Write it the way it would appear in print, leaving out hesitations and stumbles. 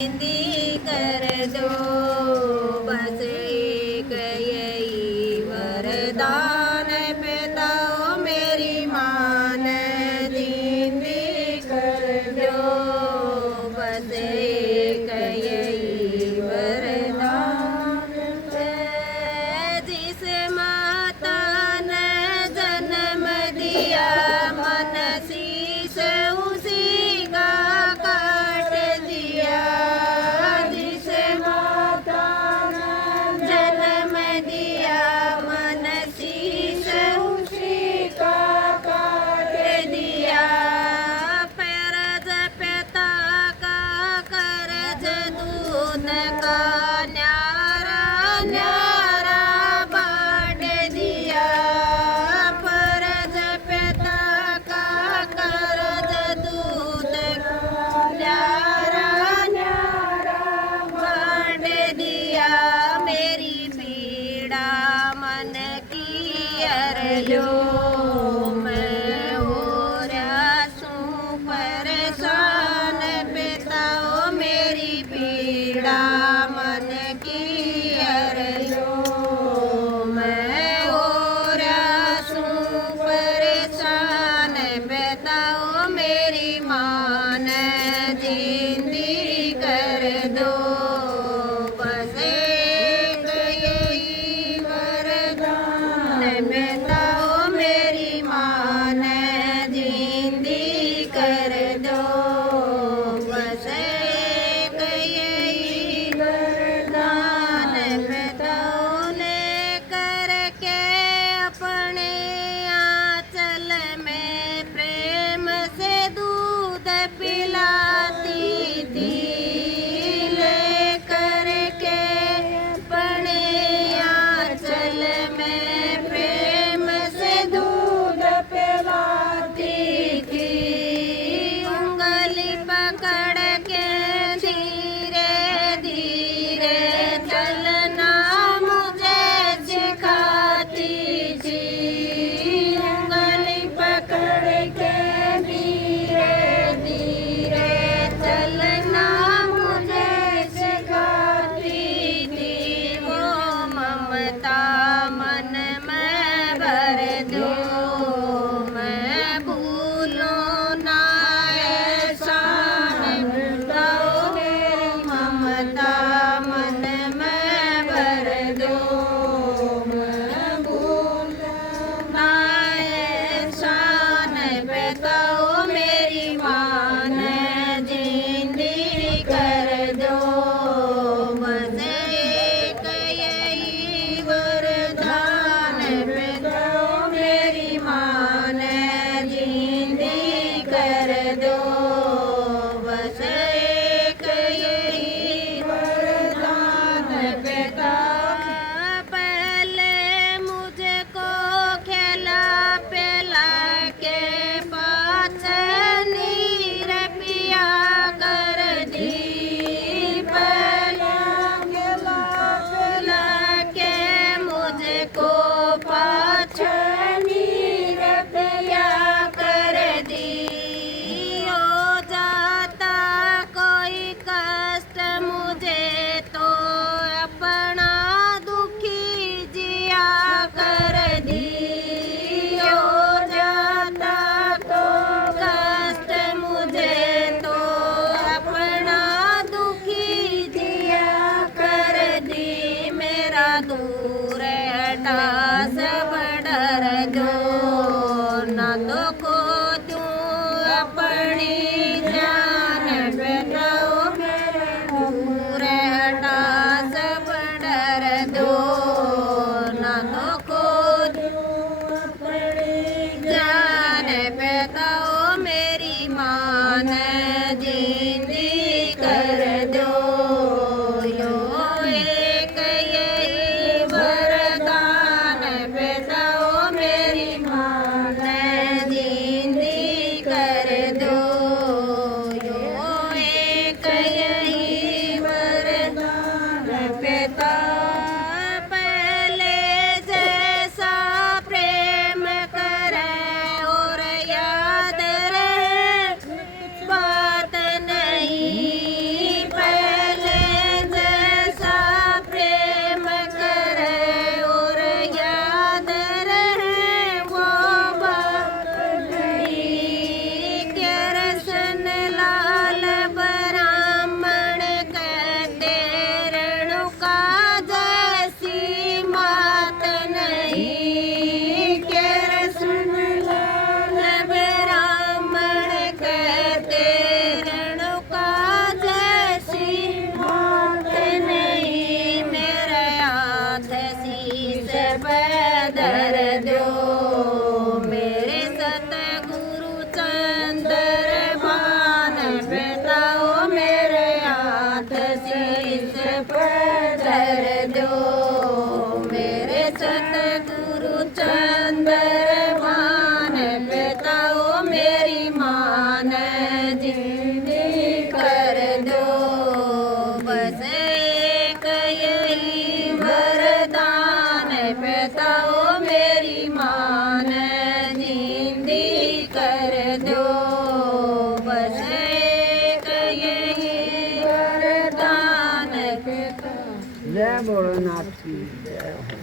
जिंदगी कर दो बस एक यही वरदान पिताओ मेरी मान जिंदगी कर दो बस एक यही वरदान जिस माता ने जन्म दिया मन शीश उसी का काट दिया जिस माता ने जन्म दिया मन शीश उसी का काट दिया कर्ज पिता का कर्ज दूध का न्यारा न्यारा बांट दिया कर्ज पिता का कर्ज दूध का न्यारा न्यारा बांट दिया मेरी पीड़ा मन की अर्जो मैं हो रहा परेशान पिताओ मेरी पीड़ा मन की अर्जो मैं हो रहा परेशान पिताओ मेरी मान जिंदगी कर दो बस एक यही वरदान पिताओ मेरी मान जिंदगी कर दो बस एक यही जय भोलेनाथ की जय।